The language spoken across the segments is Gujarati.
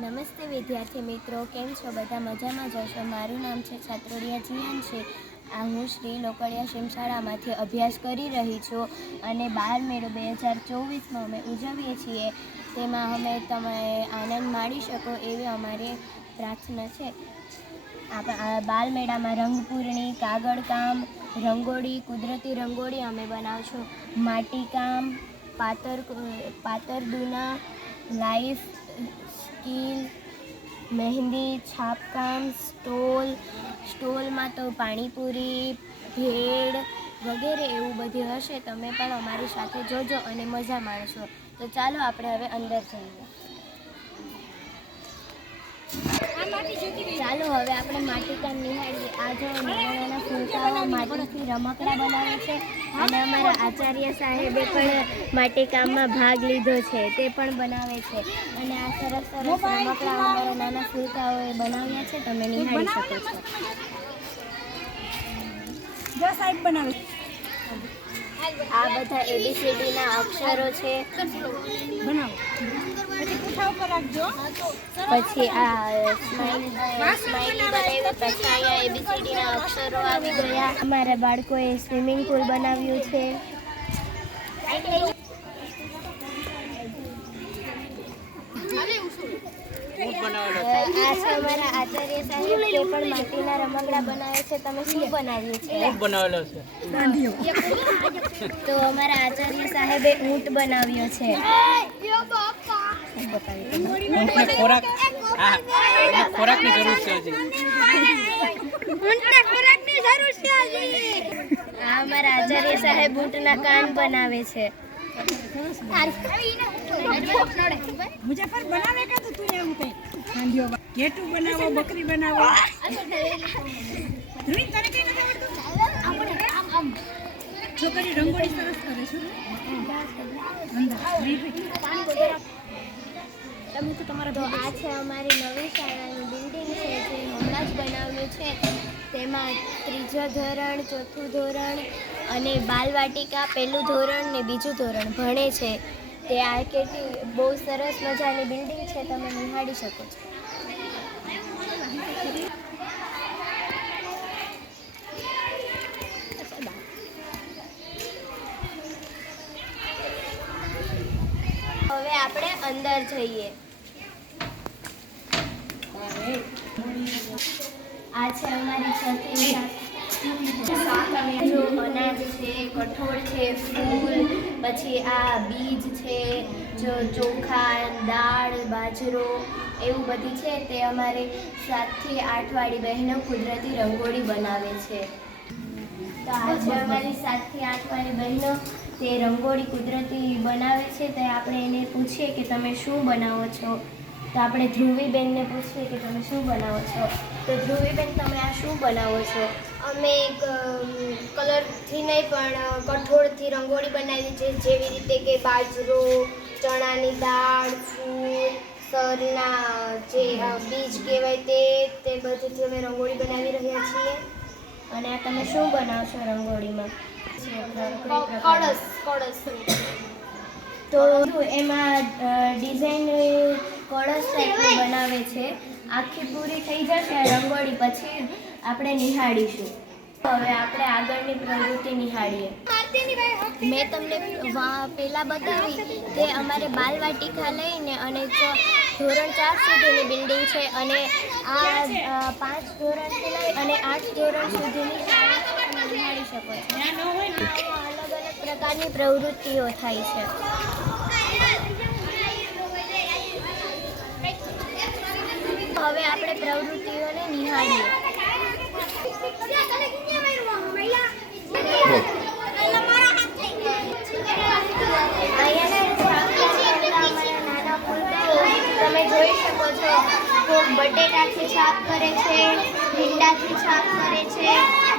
નમસ્તે વિદ્યાર્થી મિત્રો, કેમ છો? બધા મજામાં જ હશો. મારું નામ છે છાત્રોડિયા જીયાંશી. હું શ્રી લોકડિયા શિમ શાળામાંથી અભ્યાસ કરી રહી છું અને 12 મેળો 2024માં અમે ઉજવીએ છીએ. તેમાં તમે આનંદ માણી શકો એવી અમારી પ્રાર્થના છે. બાલમેળામાં રંગપૂર્ણી, કાગળકામ, રંગોળી, કુદરતી રંગોળી અમે બનાવશું, માટીકામ, પાતરદૂના, લાઈફ સ્કીલ, મહેંદી, છાપકામ, સ્ટોલમાં તો પાણીપુરી, ભેળ વગેરે એવું બધું હશે. તમે પણ અમારી સાથે જોજો અને મજા માણશો. તો ચાલો આપણે હવે અંદર જઈએ. ચાલો હવે આપણે માટીકામ નિહાળીએ. આ જો નાના ફૂલકાઓ માટીથી રમકડા બનાવે છે અને અમારા આચાર્ય સાહેબે પણ માટીકામમાં ભાગ લીધો છે, તે પણ બનાવે છે. અને આ સરસ સરસ રમકડા અમારા નાના ફૂલકાઓએ બનાવ્યા છે, તમે નિહાળી શકો છો. આ બધા ABCDના અક્ષરો છે. પછી આ સ્માઈલી બનાવ્યું, પછી અહીંયા ABCDના અક્ષરો આવી ગયા. અમારા બાળકોએ સ્વિમિંગ પુલ બનાવ્યું છે. આ છે અમારા આચાર્ય સાહેબ, તે પણ માટીના રમકડા બનાવે છે. તમે શું બનાવ્યું છે? તો અમારા આચાર્ય સાહેબે ઊંટ બનાવ્યો છે. ખોરાકની જરૂર છે. આ અમારા આચાર્ય સાહેબ ઊંટના કાન બનાવે છે. મુજફર બનાવે કે તું એવું કઈ ખાંડિયો ઘેટું બનાવો, બકરી બનાવો. ધ્રુવી તને કઈ નથી આવડતું? છોકરી રંગોળી સરસ કરે છે. તો આ છે અમારી નવી શાળાનું બિલ્ડિંગ છે, જે હમણાં જ બનાવ્યું છે. તેમાં 3જા ધોરણ, 4થું ધોરણ અને બાલવાટિકા 1લું ધોરણ ને 2જું ધોરણ ભણે છે. તે આ કેટલી બહુ સરસ મજાની બિલ્ડિંગ છે, તમે નિહાળી શકો છો. હવે આપણે અંદર જઈએ. આ છે અમારી છત્રી. જો અનાજ છે, કઠોળ છે, ફૂલ, પછી આ બીજ છે, જો ચોખા, દાળ, બાજરો એવું બધી છે. તે અમારે 7 થી 8 વાળી બહેનો કુદરતી રંગોળી બનાવે છે. તો આ છે અમારી 7 થી 8 વાળી બહેનો, તે રંગોળી કુદરતી બનાવે છે. તે આપણે એને પૂછીએ કે તમે શું બનાવો છો. તો આપણે ધ્રુવીબેનને પૂછીએ કે તમે શું બનાવો છો. તો ધ્રુવીબેન, તમે આ શું બનાવો છો? અમે કલરથી નહીં પણ કઠોળથી રંગોળી બનાવી છે, જેવી રીતે કે બાજરો, ચણાની દાળ, ફૂલ, સરના જે બીજ કહેવાય તે બધુંથી અમે રંગોળી બનાવી રહ્યા છીએ. અને આ તમે શું બનાવશો રંગોળીમાં? કળશ. તો એમાં ડિઝાઇન કળશ ટાઈપની બનાવે છે. આખી પૂરી થઈ જશે રંગોળી પછી આપણે નિહાળીશું. હવે આપણે આગળની પ્રવૃત્તિ નિહાળીએ. મેં તમને પહેલાં બતાવી તે અમારે બાલવાટિકા લઈને અને ધોરણ 4 સુધીની બિલ્ડિંગ છે. અને આ 5 ધોરણથી લઈ અને 8 ધોરણ સુધીની શાળા તમે નિહાળી શકો છો. અલગ અલગ પ્રકારની પ્રવૃત્તિઓ થાય છે. હવે આપણે પ્રવૃત્તિઓને નિહાળીએ. તમે જોઈ શકો છો, કોક બટેટાથી છાપ કરે છે, ભીંડાથી છાપ કરે છે,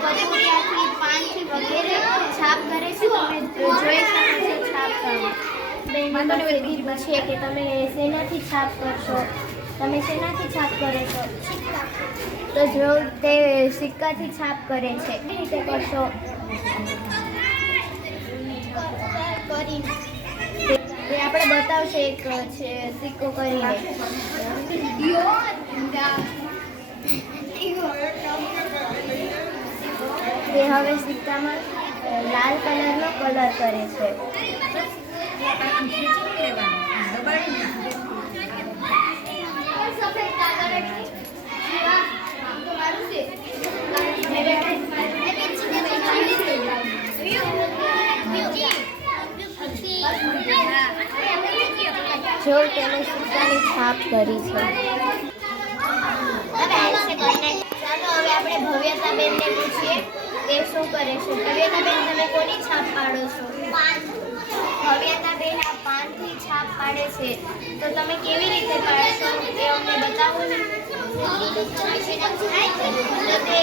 કચુરિયાથી, પાનથી વગેરે છાપ કરે છે. તમે જોઈ શકો છો છાપકામ. બહેનોને પૂછીએ કે તમે શેનાથી છાપ કરશો? તમે શેનાથી છાપ કરો છો? તો જો તે સિક્કાથી છાપ કરે છે. કેવી રીતે કરશો? એ આપણે બતાવશે એક છે સિક્કો કરીને એ હવે સિક્કામાં લાલ કલરનો કલર કરે છે. જો તેને સિક્કાની છાપ કરી છે. ચાલો હવે આપણે ભવ્યતાબેનને પૂછીએ કે શું કરે છે. ભવ્યતાબેન, તમે કોની છાપ પાડો છો? ભવ્યતાબેન આ પાનથી છાપ પાડે છે, તો તમે કેવી રીતે પાડશો એ અમને બતાવો ને. તો તે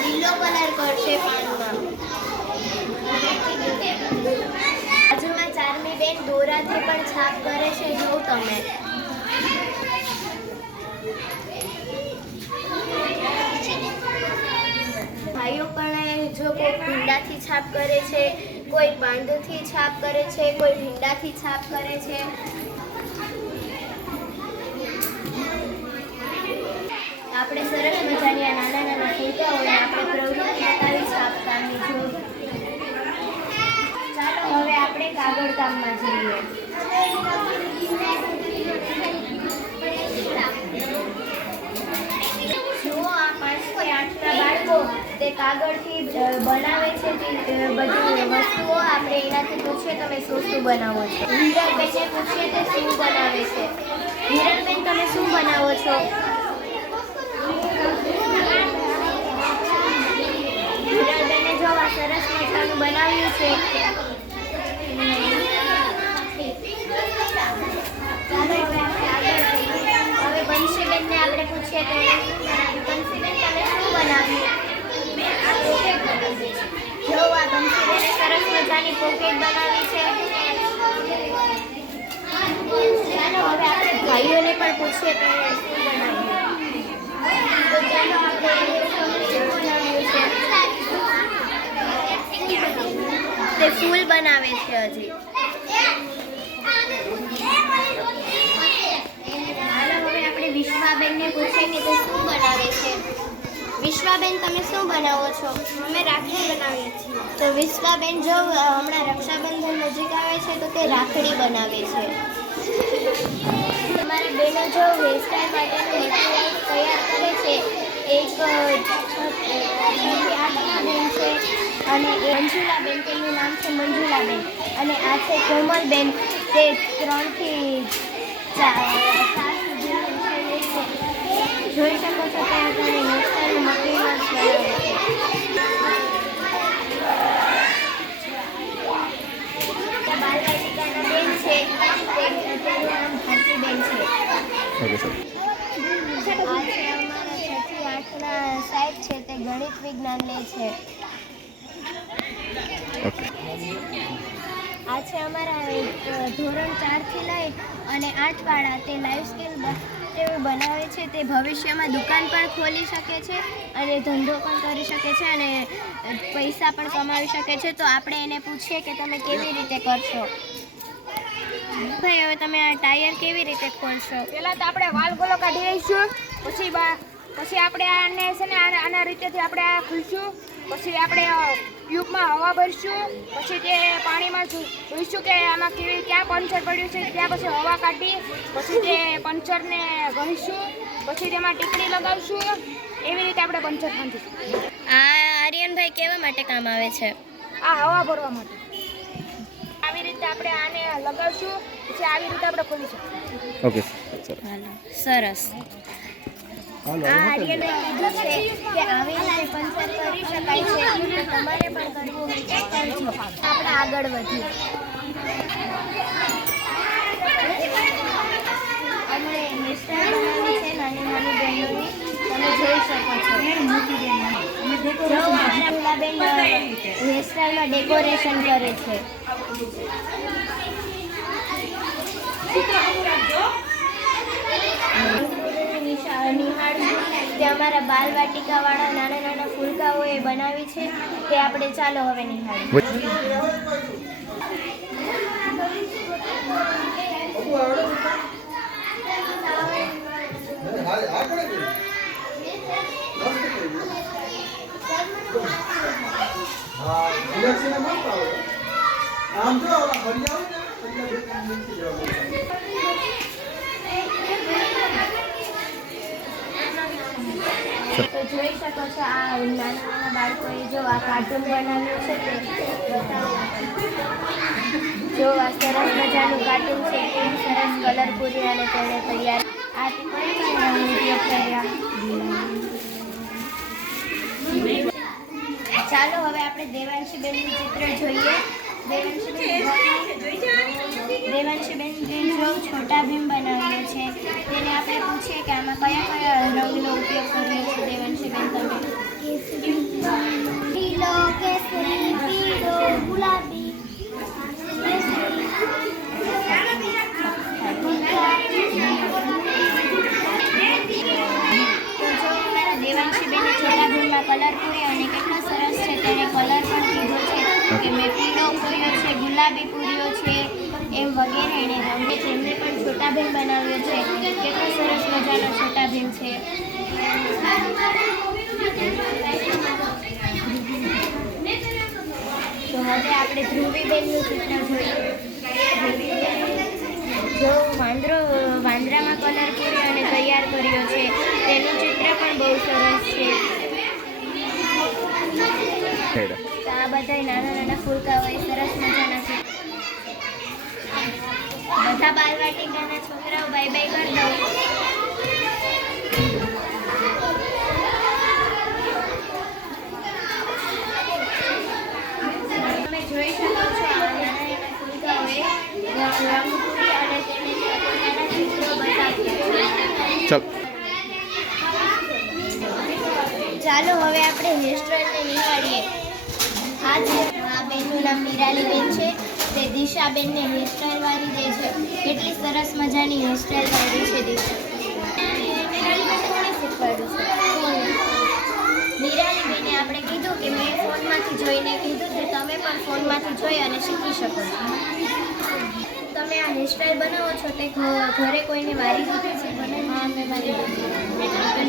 લીલો કલર કરશે પાનમાં. બાજુમાં ચારમી બેન દોરાથી પણ છાપ કરે છે, જો તમે. ભાઈઓ પણ જો કોઈ ભીંડાથી છાપ કરે છે, કોઈ પાંદુથી છાપ કરે છે, કોઈ ભીંડાથી છાપ કરે છે. આપણે સરસ મજાની આ નાના નાના ફૂલકાઓને આપણે પ્રવૃત્તિ બતાવી છાપવાની. જો ચાલો હવે આપણે કાગળ કામમાં જઈએ. જુઓ, આ 5 થી 8ના બાળકો તે કાગળથી બનાવે છે તે બધી વસ્તુઓ. આપણે એનાથી પૂછીએ તમે શું શું બનાવો છો. હિરણબેનને પૂછીએ તે શું બનાવે છે. હિરણબેન, તમે શું બનાવો છો? હિરણબેને જો આ સરસ મજાનું બનાવ્યું છે. ચાલો હવે આપણે આગળ જઈએ. હવે બંસીબેનને આપણે પૂછીએ તો બંસીબેન, તમે શું બનાવ્યું? જો આ બંસીબેને સરસ મજાની પોકેટ બનાવી છે. ચાલો હવે આપણે ભાઈઓને પણ પૂછીએ તો શું બનાવ્યું. તો ચાલો આપણે શું બનાવ્યું છે? તે ફૂલ બનાવે છે હજી. ચાલો હવે આપણે વિશ્વાબેનને પૂછીએ કે તે શું બનાવે છે. વિશ્વાબેન, તમે શું બનાવો છો? અમે રાખડી બનાવીએ છીએ. તો વિશ્વાબેન, જો હમણાં રક્ષાબંધન નજીક આવે છે તો તે રાખડી બનાવે છે. અમારી બહેનો જો હેરસ્ટાઈલ માટેનું મટીરિયલ તૈયાર કરે છે. એક 6 થી 8ના બેન છે અને એ મંજુલાબેન, તેનું નામ છે મંજુલાબેન, અને આ છે કોમલબેન, તે 3 થી 4 સુધીની છે. જોઈ શકો છો કે આ તમે હેરસ્ટાઈલનું મટીરિયલ બનાવે છે. બાલવાટિકાના બેન છે, તેનું નામ ભારતીબેન છે. આ છે અમારા 6 થી 8ના સાહેબ છે, તે ગણિત વિજ્ઞાન લે છે. આ છે અમારા ધોરણ 4 થી લઈ અને 8 વાળા, તે લાઈફ સ્કિલ તેઓ બનાવે છે. તે ભવિષ્યમાં દુકાન પણ ખોલી શકે છે અને ધંધો પણ કરી શકે છે અને પૈસા પણ કમાવી શકે છે. તો આપણે એને પૂછીએ કે તમે કેવી રીતે કરશો. ભાઈ, હવે તમે આ ટાયર કેવી રીતે ખોલશો? પહેલા તો આપણે વાલ ગોલો કાઢી લઈશું, પછી આપણે આને છે ને આના રીતેથી આપણે આ ખોલશું, પછી આપણે ટ્યુબમાં હવા ભરશું, પછી તે પાણીમાં જોઈશું કે આમાં ક્યાં પંચર પડ્યું છે. ત્યાં પછી હવા કાઢી પછી તે પંચરને ગણીશું, પછી તેમાં ટીકડી લગાવશું. એવી રીતે આપણે પંચર બાંધીશું. આ આર્યનભાઈ કેવા માટે કામ આવે છે? આ હવા ભરવા માટે. આવી રીતે આપણે આને લગાવશું, પછી આવી રીતે આપણે ખોલીશું. ઓકે, સરસ. આ આર્યનભાઈ કીધું છે કે આવી રીતે પંચર કરી શકાય છે. તો તમારે પણ કરવું હોય તો કરજો. આપણે આગળ વધીએ. અમે હેરસ્ટાઈલ બનાવી છે નાની નાની બહેનોની, તમે જોઈ શકો છો. જો અમારા બેન હેરસ્ટાઈલમાં ડેકોરેશન કરે છે. નિહાળશું તે અમારા બાલવાટિકાવાળા નાના નાના ફૂલકાઓએ બનાવી છે, તે આપણે ચાલો હવે નિહાળીએ. આમ જો ફરી આવો ને તો જોઈ શકો છો આ નાના બાળકોએ જો આ કાર્ટૂન બનાવ્યું છે તે જો આ સરસ મજાનું કાર્ટૂન છે એ સરસ કલર પૂરી અને તેણે તૈયાર આ ઉપયોગ કર્યા. ચાલો હવે આપણે દેવાંશીબેનનું ચિત્ર જોઈએ. દેવાંશીબેન જો છોટા ભીમ બનાવ્યો છે તેને આપણે પૂછીએ કે આમાં કયા કયા રંગનો ઉપયોગ કર્યો છે. દેવાંશીબેન તમે લીલો, કેસરી, પીળો, ગુલાબી, દેવાંશીબેને છોટા ભીમમાં કલર પૂર્યો અને કેટલો સરસ છે. તેણે કલર પણ કીધો છે કે મેં પીળો પૂર્યો છે, ગુલાબી પૂર્યો છે એમ વગેરે એણે રંગે તેમને પણ છોટા ભીમ બનાવ્યો છે. કેટલો સરસ મજાનો છોટા ભીમ છે. તો હવે આપણે ધ્રુવીબેનનું ચિત્ર જોઈએ. જો વાંદરામાં કલર પૂર્યો અને તૈયાર કર્યો છે તેનું ચિત્ર પણ બહુ સરસ છે. તો આ બધા નાના નાના ફૂલકાઓ એ સરસ મજાના છે. બધા બાલવાટિકાના છોકરાઓ બાય બાય કરી દો. તમે જોઈ શકો છો આ નાના નાના ફૂલકાઓએ રંગપૂરી અને તેને પોતાના ચિત્રો બનાવ્યા છે. ચાલો હવે આપણે હેરસ્ટાઈલને નિહાળીએ. આ બેનનું નામ નિરાલીબેન છે. તે દિશાબેનને હેરસ્ટાઈલ વાળી દે છે. કેટલી સરસ મજાની હેરસ્ટાઈલ વાળી છે દિશા. નિરાલીબેન કોણે શીખવાડ્યું છે? નિરાલીબેને આપણે કીધું કે મેં ફોનમાંથી જોઈને કીધું છે તમે પણ ફોનમાંથી જોઈ અને શીખી શકો છો. તમે આ હેરસ્ટાઈલ બનાવો છો તે ઘરે કોઈને વારી દીધી છે? હા, મેં વારી દીધી.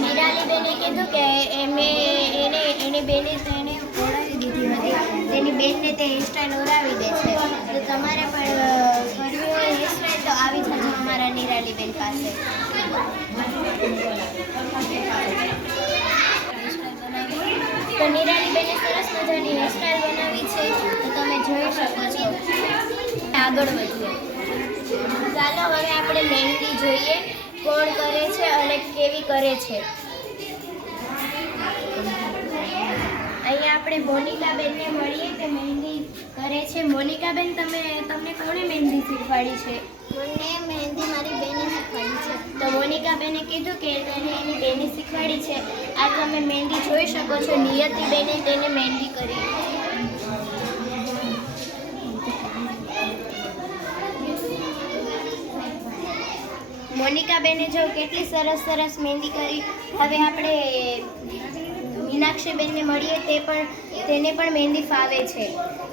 નિરાલીબેને કીધું કે એની બેને તેને ઓળાવી દીધી હતી. તેની બેનને તે હેરસ્ટાઈલ ઓરાવી દે છે. તો તમારે પણ કરવી હોય હેરસ્ટાઈલ તો આવી જજો અમારા નિરાલીબેન પાસે. તો નિરાલીબેને સરસ મજાની હેરસ્ટાઈલ બનાવી છે તો તમે જોઈ શકો છો. આગળ વધીએ. ચાલો હવે આપણે મહેંદી જોઈએ કોણ કરે છે અને કેવી કરે છે. અહીંયા આપણે મોનિકાબેનને મળીએ કે મહેંદી કરે છે. મોનિકાબેન તમને કોણે મહેંદી શીખવાડી છે? મને મહેંદી મારી બેને શીખવાડી છે. તો મોનિકાબેને કીધું કે તેને એની બેને શીખવાડી છે. આ તમે મહેંદી જોઈ શકો છો. નિયતિબેને તેને મહેંદી કરી. મોનિકાબેને જો કેટલી સરસ સરસ મહેંદી કરી. હવે આપણે મીનાક્ષીબેનને મળીએ તેને પણ મહેંદી ફાવે છે.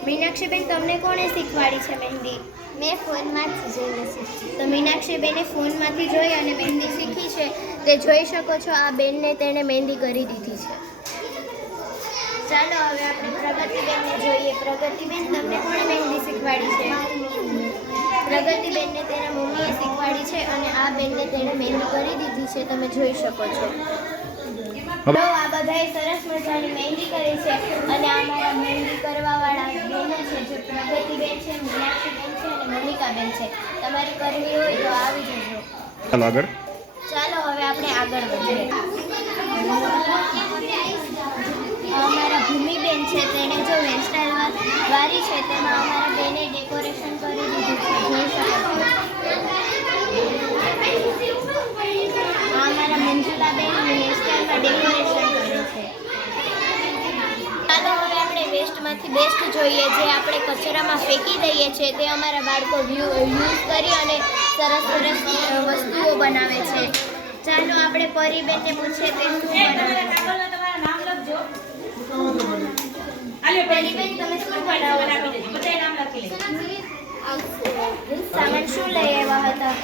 મીનાક્ષીબેન તમને કોણે શીખવાડી છે મહેંદી? મેં ફોનમાંથી જોઈને શીખી. તો મીનાક્ષીબેને ફોનમાંથી જોઈ અને મહેંદી શીખી છે. તે જોઈ શકો છો આ બેનને તેણે મહેંદી કરી દીધી છે. ચાલો હવે આપણે પ્રગતિબેનને જોઈએ. પ્રગતિબેન તમને કોણે મહેંદી શીખવાડી છે? પ્રગતિબેનને તેના મમ્મીએ શીખવાડી છે અને આ બેનને તેણે મહેંદી કરી દીધી છે. તમે જોઈ શકો છો. તો આ બધાએ સરસ મજાની મહેંદી કરી છે અને અમારા મહેંદી કરવાવાળા બેનો છે જે પ્રગતિબેન છે, મીનાક્ષીબેન છે અને મોનિકાબેન છે. તમારે કરવી હોય તો આવી જજો. ચાલો આગળ. ચાલો હવે આપણે આગળ વધીએ. અમારા ભૂમિબેન છે તેણે જો હેરસ્ટાઈલ વારી છે તેમાં અમારા બેને ડેકોરેશન કરી દીધું છે. જોઈ શકો છો. અમારા મંજુલાબેન હેરસ્ટાઈલમાં ડેકોરેશન કરે છે. ચાલો હવે આપણે વેસ્ટમાંથી બેસ્ટ જોઈએ. જે આપણે કચરામાં ફેંકી દઈએ છીએ તે અમારા બાળકો યુઝ કરી અને સરસ સરસ વસ્તુઓ બનાવે છે. ચાલો આપણે પરીબેનને પૂછીએ તે શું બનાવે છે. પરીબેન તમે શું બનાવો છો? સામાન શું લઈ આવ્યા હતા?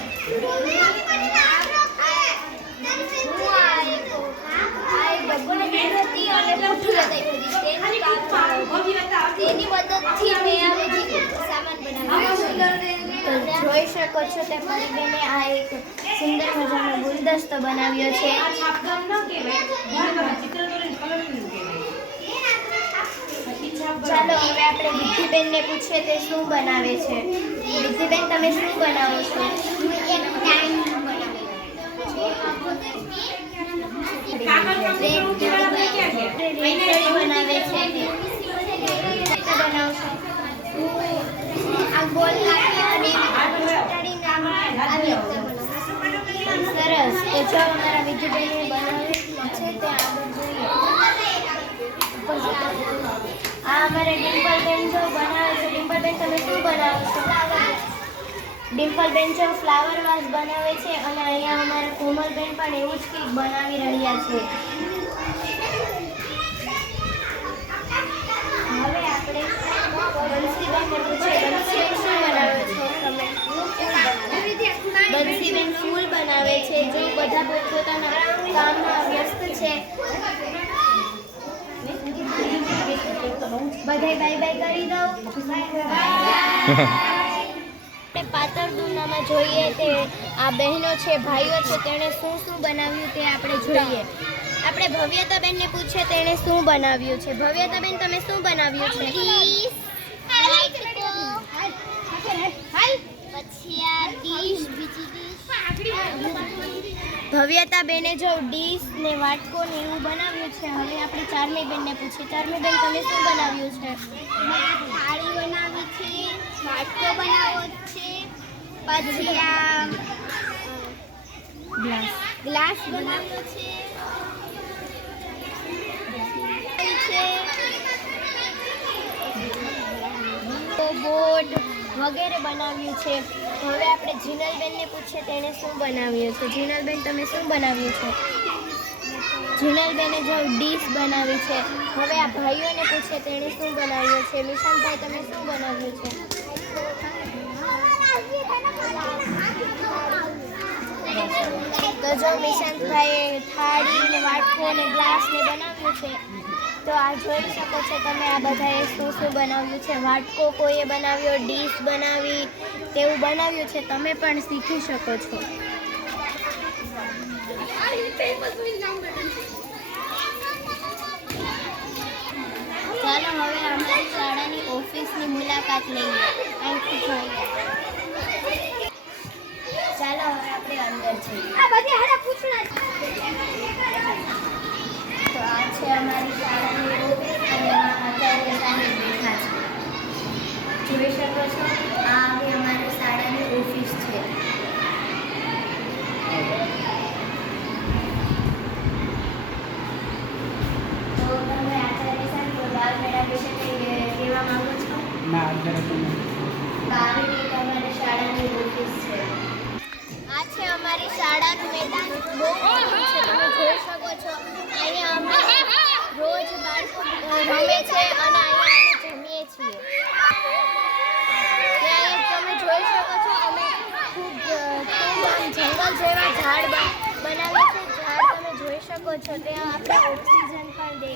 તેની મદદથી મેં આ બધી સામાન બનાવ્યો છે. તો જોઈ શકો છો તે પરીબેને આ એક સુંદર મજાનો ગુલદસ્તો બનાવ્યો છે. ચાલો હવે આપણે વિધિબેનને પૂછીએ તે શું બનાવે છે. વિધિબેન, તમે શું બનાવો છો? રેલકડી બનાવે છે. બનાવશો આ ગોળ નાખી અને ચોટાડીને આવી રીતે બનાવું. સરસ. તો જો અમારા વિધિબેને બનાવ્યું છે તે આગળ જોઈએ. આ અમારે ડિમ્પલબેન જો બનાવે છે. ડિમ્પલબેન, તમે શું બનાવો છો? ડિમ્પલબેન જો ફ્લાવર વાસ બનાવે છે અને અહીંયા અમારા કોમલબેન પણ એવું જ કંઈક બનાવી રહ્યા છે. હવે આપણે બંસીબેનને પૂછીએ. બંસીબેન શું બનાવો છો તમે? બંસીબેન ફૂલ બનાવે છે. જો બધા પોતપોતાના કામમાં વ્યસ્ત છે. બધાય બાય બાય કરી દો. આપણે પાતળ દૂનામાં જોઈએ તે આ બહેનો છે, ભાઈઓ છે, તેણે શું શું બનાવ્યું તે આપણે જોઈએ. આપણે ભવ્યતાબેનને પૂછીએ તેણે શું બનાવ્યું છે. ભવ્યતાબેન, તમે શું બનાવ્યું છે? ભવ્યતાબેને જો ડીશ ને વાટકો ને એવું બનાવ્યું છે. હવે આપણે ચારમીબેનને પૂછીએ. ચારમીબેન, તમે શું બનાવ્યું છે? થાળી બનાવી છે, વાટકો બનાવ્યો છે, પછી આ ગ્લાસ બનાવ્યો છે, બોટ વગેરે બનાવ્યું છે. હવે આપણે જીનલબેનને પૂછીએ તેણે શું બનાવ્યું છે. જીનલબેન, તમે શું બનાવ્યું છે? જીનલબેને જો ડીશ બનાવી છે. હવે આ ભાઈઓને પૂછીએ તેણે શું બનાવ્યું છે. નિશાંતભાઈ, તમે શું બનાવ્યું છે? તો જો નિશાંતભાઈએ થાળી ને વાટકો ને ગ્લાસ ને બનાવ્યું છે. તો આ જોઈ શકો છો તમે આ બધાએ શું શું બનાવ્યું છે. વાટકો કોઈએ બનાવ્યો, ડીશ બનાવી, તેવું બનાવ્યું છે. તમે પણ શીખી શકો છો. ચાલો હવે અમારી શાળાની ઓફિસની મુલાકાત લઈએ. અહીંથી જોઈએ. ચાલો હવે આપણે અંદર જઈએ. આ બધી હારા પૂછના તો આ છે અમારી શાળાની ઓફિસ અને આચાર્ય સાહેબ બેઠા છે. જોઈ શકો છો આ હવે અમારી શાળાની ઓફિસ છે. તો તમે આચાર્ય સાહેબ બાળ મેળા વિશે કંઈ કહેવા માંગો છો? ના, અત્યારે તો નહીં. તો આવી રીતે અમારી શાળાની ઓફિસ છે. આ છે અમારી શાળાનું મેદાન. બહુ મોટું છે, તમે જોઈ શકો છો. અહીંયા અમે રોજ બાળકો રમે છે અને અહીંયા અમે જમીએ છીએ. ત્યાં તમે જોઈ શકો છો અમે ખૂબ આમ જંગલ જેવા ઝાડ બનાવ્યા છે. ઝાડ તમે જોઈ શકો છો. ત્યાં આપણે ઓક્સિજન પણ દે.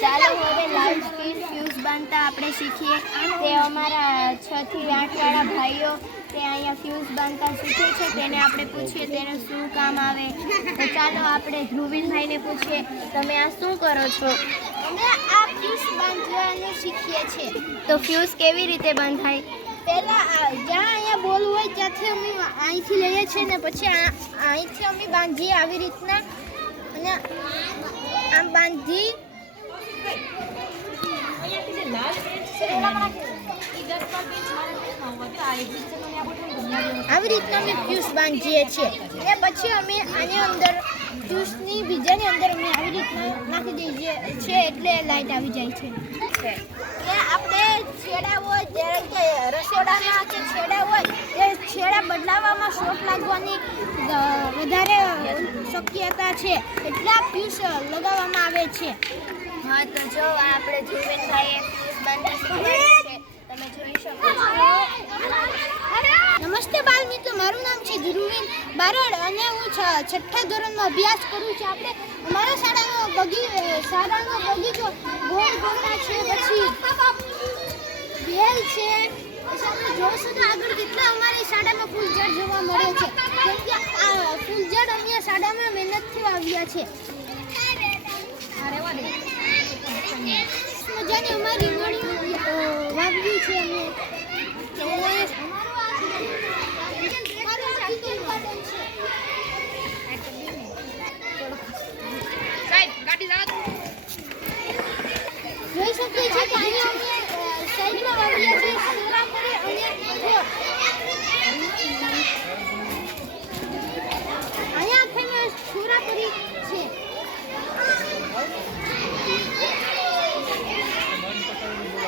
ચાલો હવે લાઇટ સ્પીડ ફ્યુઝ બાંધતા આપણે શીખીએ. તે અમારા 6 થી 8 વાળા ભાઈઓ તે અહીંયા ફ્યુઝ બાંધતા શીખે છે. તેને આપણે પૂછીએ તેનું શું કામ આવે. તો ચાલો આપણે ધ્રુવીનભાઈને પૂછીએ. તમે આ શું કરો છો? અમે આ ફ્યુઝ બાંધવાનું શીખીએ છીએ. તો ફ્યુઝ કેવી રીતે બંધાય? પહેલાં જ્યાં અહીંયા બોલ હોય ત્યાંથી અમે અહીંથી લઈએ છીએ ને પછી અહીંથી અમે બાંધીએ આવી રીતના અને આમ બાંધી આવી રીતના અમે ફ્યુઝ બાંધીએ છીએ અને પછી અમે આની અંદર ફ્યુઝની બીજાની અંદર અમે આવી રીતના નાખી દઈએ છીએ એટલે લાઇટ આવી જાય છે. આપણે આપણે છેડા હોય જ્યારે કે રસોડાના જે છેડા હોય એ છેડા બદલાવવામાં શોટ લાગવાની વધારે શક્યતા છે એટલા ફ્યુઝ લગાવવામાં આવે છે. હા તો જો આપણે ધ્રુવીનભાઈએ ફ્યુઝ બાંધવાનું છે તમે જોઈ શકો છો. નમસ્તે બાળ મિત્રો, મારું નામ છે ધ્રુવીન બારડ અને હું 6ઠ્ઠા ધોરણમાં અભ્યાસ કરું છું. આપણે અમારા શાળાનો બગીચો ગોળ ગોળા છે, પછી બેલ છે, પછી આપણે જોઈશું તો આગળ કેટલા અમારી શાળામાં ફૂલઝાડ જોવા મળે છે. કેમ કે આ ફૂલઝાડ અમે શાળામાં મહેનતથી વાવ્યા છે. મજાની અમારી રીંગણીઓ વાવ્યું છે અમે. જોઈ શકીએ છીએ કે અહીંયા અમે સાઈડમાં વાવ્યા છે સુરા કરી અને અહીંયા અમે સુરા કરી